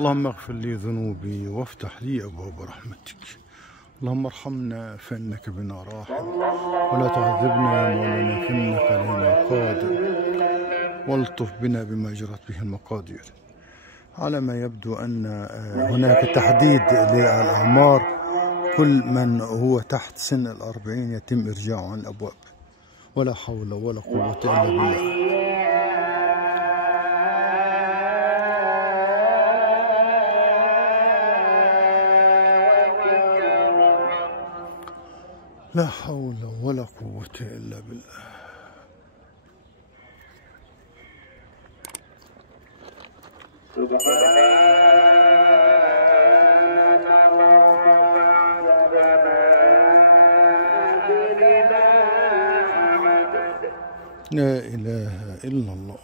اللهم اغفر لي ذنوبي وافتح لي أبواب رحمتك. اللهم ارحمنا فإنك بنا راحم، ولا تعذبنا يا مولانا فإنك علينا قادر، والطف بنا بما جرت به المقادير. على ما يبدو أن هناك تحديد للأعمار، كل من هو تحت سن 40 يتم إرجاعه عن الأبواب. ولا حول ولا قوة إلا بالله. لا حول ولا قوة إلا بالله. لا إله إلا الله.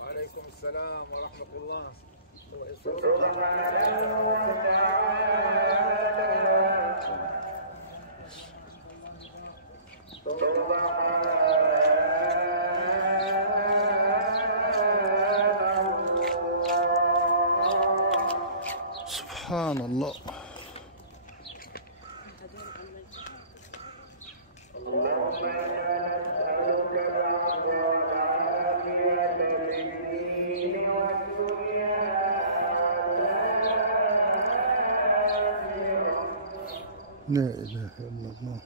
وعليكم السلام ورحمة الله. سبحان الله. لا إله إلا الله.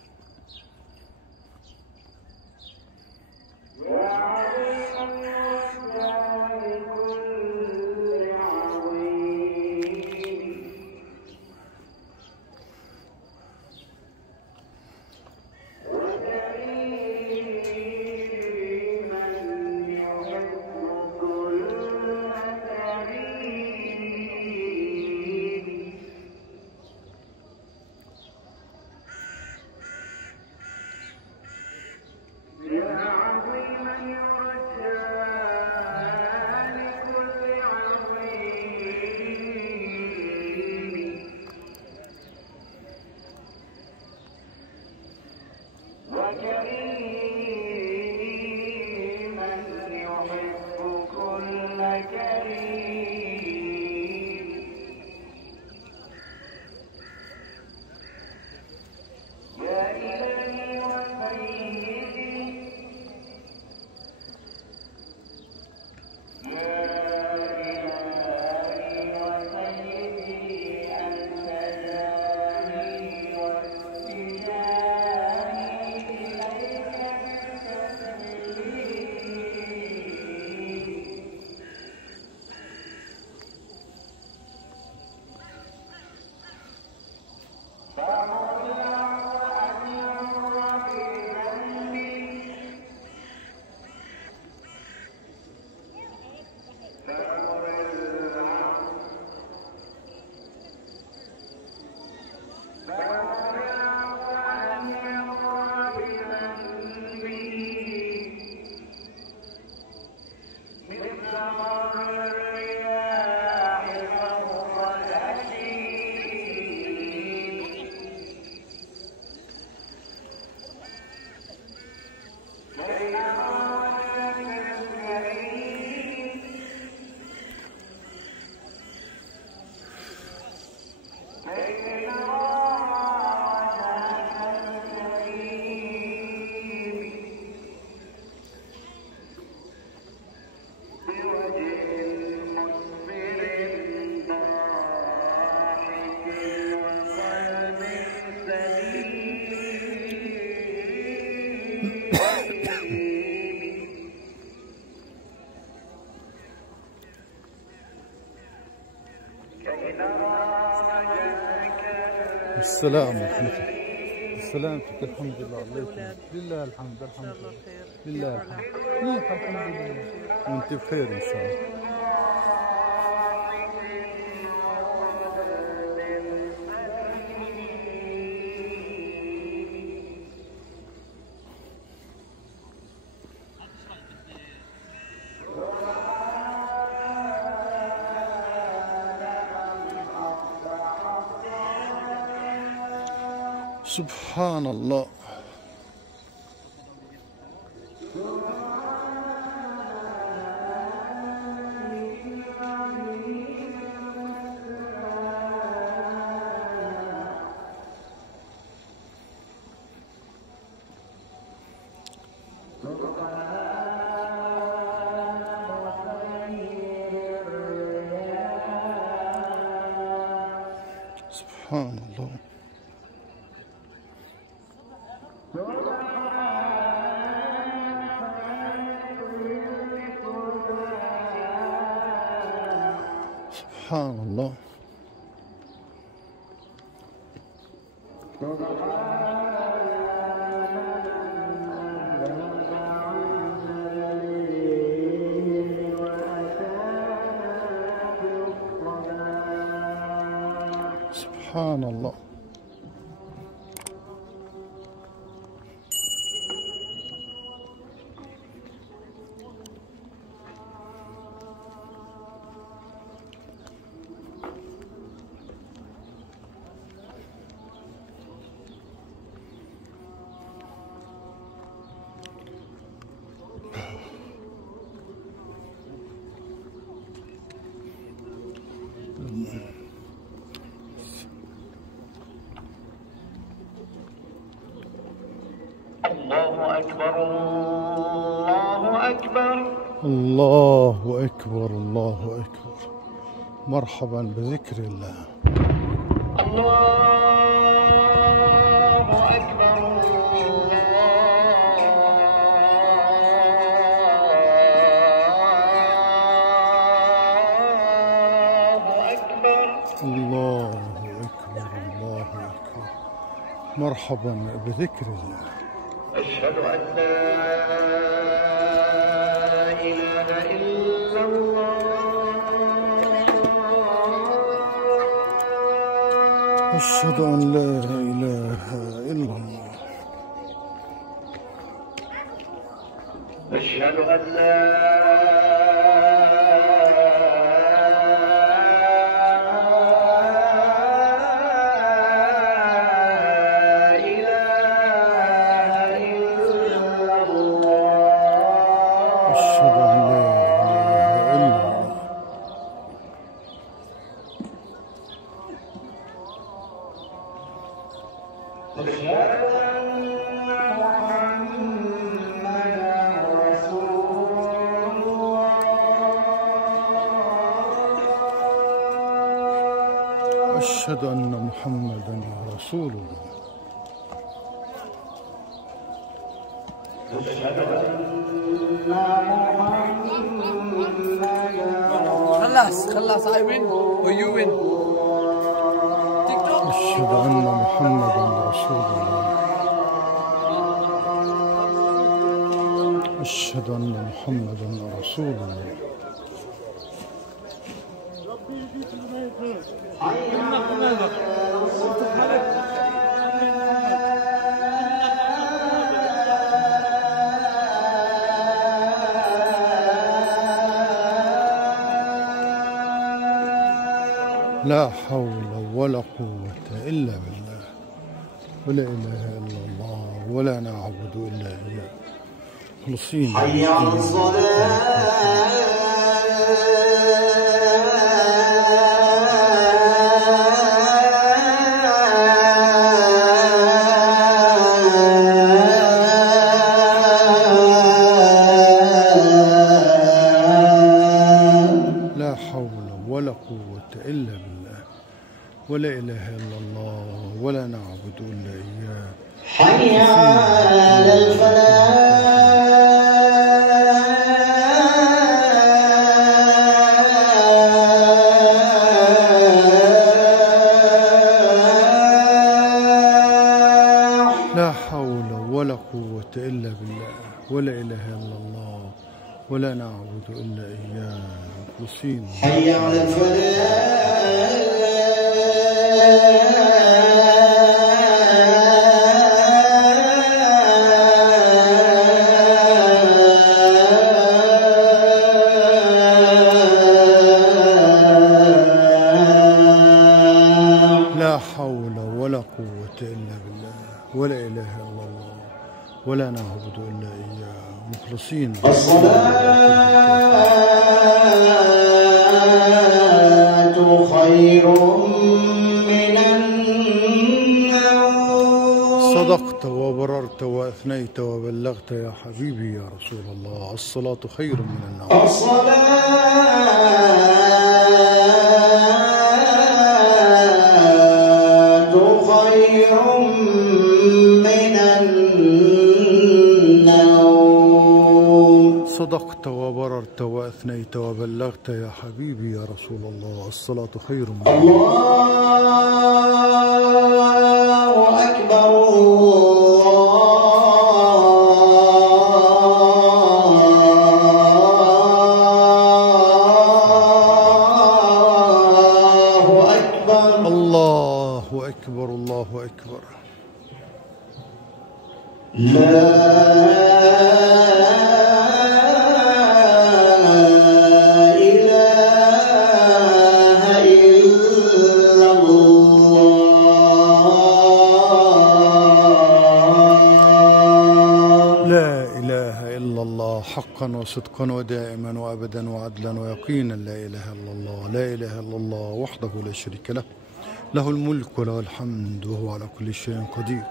السلام ورحمة الله. سلامتك الحمد لله. الله يسلمك. لله الحمد. الحمد لله. لله الحمد. منيح الحمد لله. وانت بخير ان شاء الله. سبحان الله. سبحان الله. سبحان الله. سبحان الله. الله أكبر الله أكبر الله أكبر الله أكبر. مرحبا بذكر الله. الله أكبر الله أكبر الله أكبر. مرحبا بذكر الله. أشهد أن لا إله إلا الله. أشهد أن لا إله إلا الله. أشهد أن لا أشهد أن محمدا رسول الله. خلاص I win or you win. أشهد أن محمدا رسول الله. أشهد أن محمدا رسول الله. لا حول ولا قوة إلا بالله. ولا إله إلا الله ولا نعبد إلا إياه مخلصين. حي على الصلاة. لا حول ولا قوة إلا بالله. ولا إله إلا الله ولا نعبد إلا إياه. حي على الفلاح. إلا بالله ولا إله إلا الله ولا نعبد إلا إياه مخلصين. حي على الفلاح. لا حول ولا قوة إلا بالله ولا إله إلا الله ولا نعبد إلا إياه مخلصين. الصلاة خير من النوم. صدقت وبررت وأثنيت وبلغت يا حبيبي يا رسول الله. الصلاة خير من النوم. صدقت وبررت وأثنيت وبلغت يا حبيبي يا رسول الله. الصلاة خير من النوم. الله أكبر الله أكبر الله أكبر. حقا وصدقا ودائما وابدا وعدلا ويقينا لا اله الا الله. لا اله الا الله وحده لا شريك له، له الملك وله الحمد وهو على كل شيء قدير.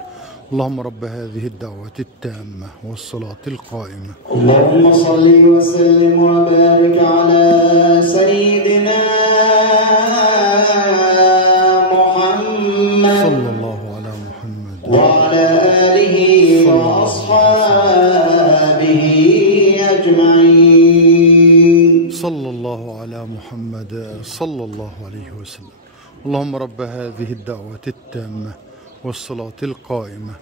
اللهم رب هذه الدعوة التامة والصلاة القائمة، اللهم صل وسلم وبارك على سيدنا محمد صلى الله على محمد وعلى آله وأصحابه أجمعين. صلى الله على محمد صلى الله عليه وسلم. اللهم رب هذه الدعوة التامة والصلاة القائمة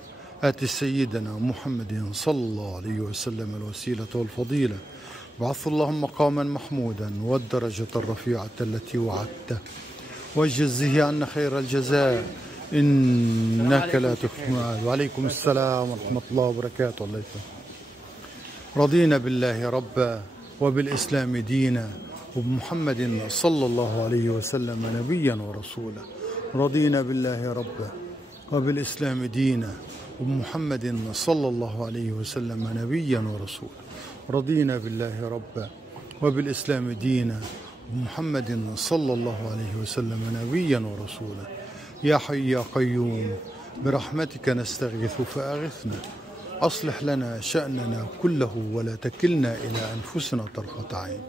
آت سيدنا محمد صلى الله عليه وسلم الوسيلة والفضيلة، بعث اللهم مقاما محمودا والدرجة الرفيعة التي وعدته، وجزه عنا خير الجزاء إنك لا تخلف الميعاد. وعليكم السلام ورحمة الله وبركاته. الله يسلمك. رضينا بالله ربا وبالإسلام دينا وبمحمد صلى الله عليه وسلم نبيا ورسولا. رضينا بالله ربا وبالإسلام دينا وبمحمد صلى الله عليه وسلم نبيا ورسولا. رضينا بالله ربا وبالإسلام دينا وبمحمد صلى الله عليه وسلم نبيا ورسولا. يا حي يا قيوم برحمتك نستغيث فأغثنا، أصلح لنا شأننا كله ولا تكلنا إلى أنفسنا طرفة عين.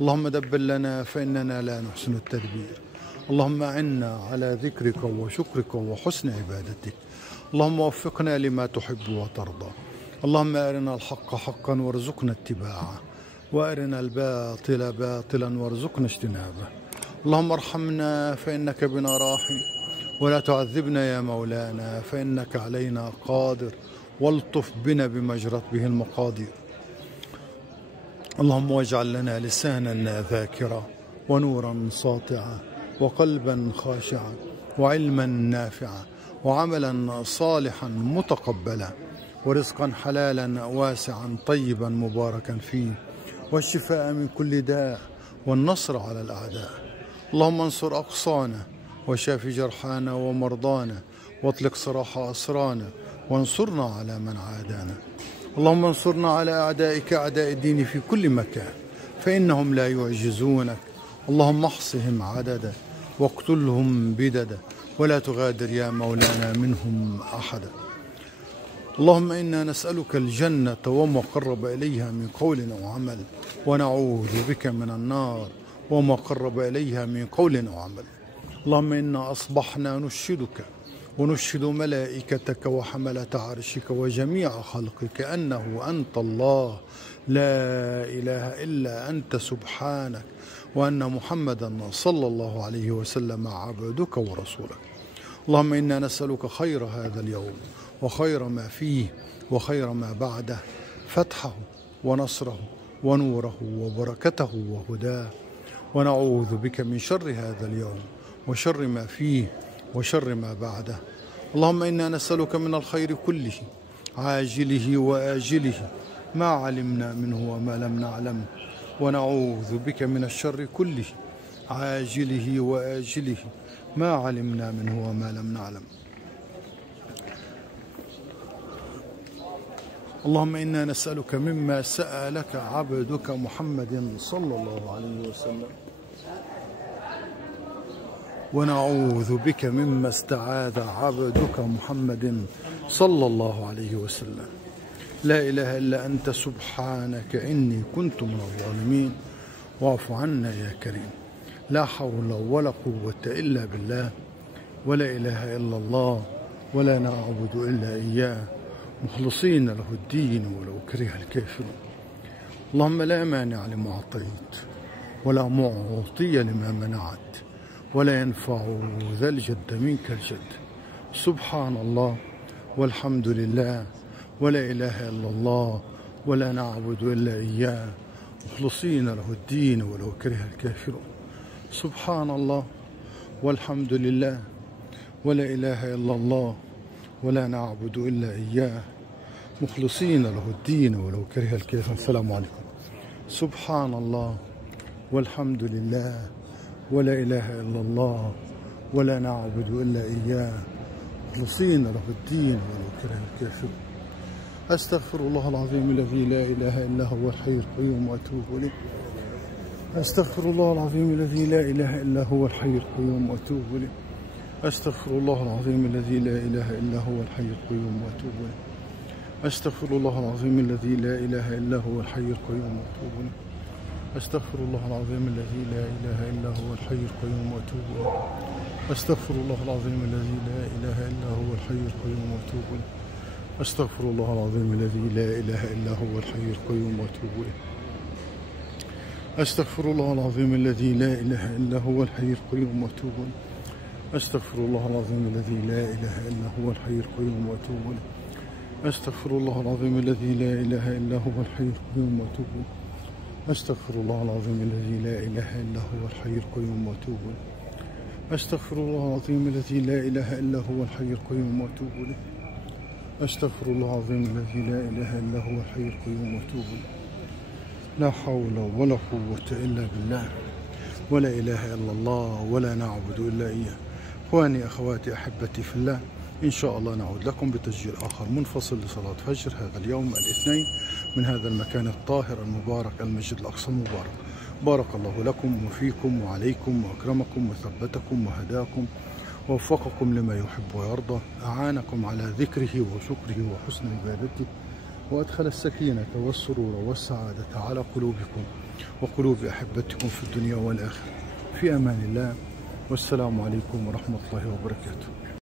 اللهم دبر لنا فإننا لا نحسن التدبير. اللهم أعنا على ذكرك وشكرك وحسن عبادتك. اللهم وفقنا لما تحب وترضى. اللهم أرنا الحق حقا وارزقنا اتباعه، وأرنا الباطل باطلا وارزقنا اجتنابه. اللهم ارحمنا فإنك بنا راحم، ولا تعذبنا يا مولانا فإنك علينا قادر، والطف بنا بما جرت به المقادير. اللهم واجعل لنا لسانا ذاكرا ونورا ساطعا وقلبا خاشعا وعلما نافعا وعملا صالحا متقبلا ورزقا حلالا واسعا طيبا مباركا فيه، والشفاء من كل داء والنصر على الأعداء. اللهم انصر أقصانا وشاف جرحانا ومرضانا واطلق سراح أسرانا وانصرنا على من عادانا. اللهم انصرنا على أعدائك أعداء الدين في كل مكان فإنهم لا يعجزونك. اللهم احصهم عددا واقتلهم بددا ولا تغادر يا مولانا منهم أحدا. اللهم إنا نسألك الجنة وما قرب إليها من قول أو عمل، ونعوذ بك من النار وما قرب إليها من قول أو عمل. اللهم إنا أصبحنا نشهدك ونشهد ملائكتك وحملة عرشك وجميع خلقك أنه أنت الله لا إله إلا أنت سبحانك، وأن محمدا صلى الله عليه وسلم عبدك ورسولك. اللهم إنا نسألك خير هذا اليوم وخير ما فيه وخير ما بعده، فتحه ونصره ونوره وبركته وهداه. ونعوذ بك من شر هذا اليوم وشر ما فيه وشر ما بعده. اللهم إنا نسألك من الخير كله عاجله وآجله ما علمنا منه وما لم نعلم، ونعوذ بك من الشر كله عاجله وآجله ما علمنا منه وما لم نعلم. اللهم إنا نسألك مما سألك عبدك محمد صلى الله عليه وسلم، ونعوذ بك مما استعاذ عبدك محمد صلى الله عليه وسلم. لا إله إلا أنت سبحانك إني كنت من الظالمين، واعف عنا يا كريم. لا حول ولا قوة إلا بالله، ولا إله إلا الله، ولا نعبد إلا إياه، مخلصين له الدين ولو كره الكافرون. اللهم لا مانع لما أعطيت، ولا معطي لما منعت، ولا ينفع ذا الجد منك الجد. سبحان الله والحمد لله، ولا إله إلا الله، ولا نعبد إلا إياه، مخلصين له الدين ولو كره الكافرون. سبحان الله والحمد لله، ولا إله إلا الله، ولا نعبد إلا إياه، مخلصين له الدين ولو كره الكافرون. السلام عليكم. سبحان الله والحمد لله، ولا إله إلا الله، ولا نعبد إلا إياه، مخلصين له الدين ولو كره الكافرون. أستغفر الله العظيم الذي لا إله إلا هو الحي القيوم وأتوب إليه. أستغفر الله العظيم الذي لا إله إلا هو الحي القيوم وأتوب إليه. أستغفر الله العظيم الذي لا إله إلا هو الحي القيوم وأتوب إليه. أستغفر الله العظيم الذي لا إله إلا هو الحي القيوم وأتوب إليه. أستغفر الله العظيم الذي لا إله إلا هو الحي القيوم وأتوب إليه. أستغفر الله العظيم الذي لا إله إلا هو الحي القيوم وأتوب إليه. أستغفر الله العظيم الذي لا إله إلا هو الحي القيوم وأتوب إليه. أستغفر الله العظيم الذي لا إله إلا هو الحي القيوم وأتوب إليه. أستغفر الله العظيم الذي لا إله إلا هو الحي القيوم وأتوب إليه. أستغفر الله العظيم الذي لا إله إلا هو الحي القيوم وأتوب إليه. أستغفر الله العظيم الذي لا إله إلا هو الحي القيوم وأتوب إليه. أستغفر الله العظيم الذي لا إله إلا هو الحي القيوم وأتوب إليه. أستغفر الله العظيم الذي لا إله إلا هو الحي القيوم وأتوب إليه. لا حول ولا قوة إلا بالله، ولا إله إلا الله، ولا نعبد إلا إياه. إخواني أخواتي أحبتي في الله، إن شاء الله نعود لكم بتسجيل آخر منفصل لصلاة فجر هذا اليوم الاثنين من هذا المكان الطاهر المبارك المسجد الأقصى المبارك. بارك الله لكم وفيكم وعليكم وأكرمكم وثبتكم وهداكم ووفقكم لما يحب ويرضى، أعانكم على ذكره وشكره وحسن عبادته، وأدخل السكينة والسرور والسعادة على قلوبكم وقلوب أحبتكم في الدنيا والآخرة. في أمان الله، والسلام عليكم ورحمة الله وبركاته.